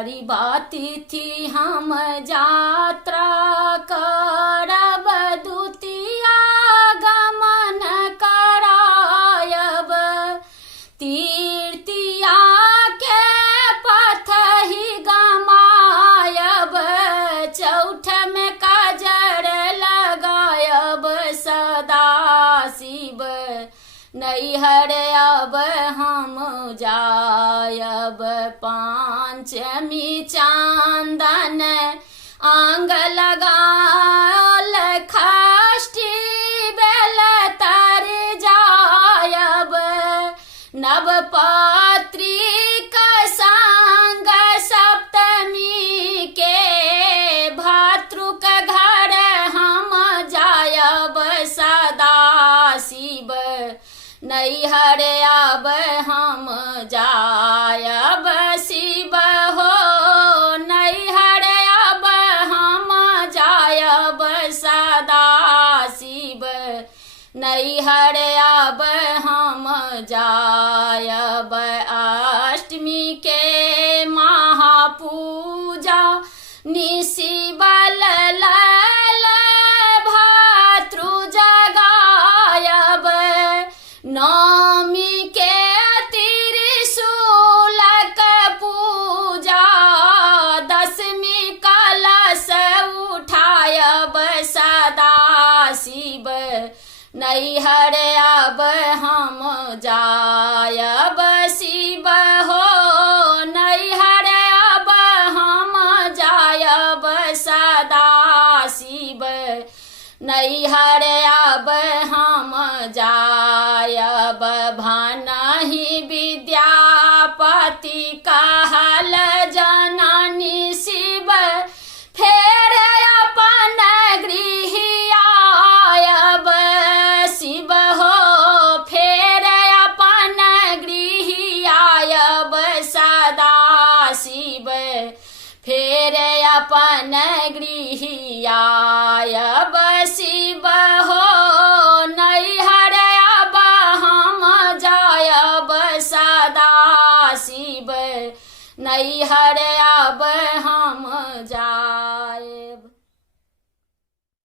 बारी बाती थी हम यात्रा करब दुतिया गमन करायब तीर्तिया के पथ ही गमायब चौठ में काजर लगायब सदा शिव नैहर अब हम जायब पांचमी चांदन आंग लगाल खष्टी बेल तर जायब नवपत्री का संग सप्तमी के भातृक घर हम जायब सदा शिव नैहर अब हम जायब शिव हो नैहर अब हम जायब सदा शिव नैहर अब हम जायब अष्टमी के महापूजा निशिबल लल भातृ जगायब नवमी के त्रिशूलक पूजा दशमी कलश उठायब सदा शिव नैहर अब हम जायब शिव हो नैहर अब हम जायब सदा शिव नैहर अब हम जायब भनहि विद्यापति कहल जननी शिव फेर अपन गृह आयब शिव हो फेर अपन गृह आयब सदा शिव फेर अपन गृह आयब शिव हो नैहर अब हम जायब सदा शिव नैहर अब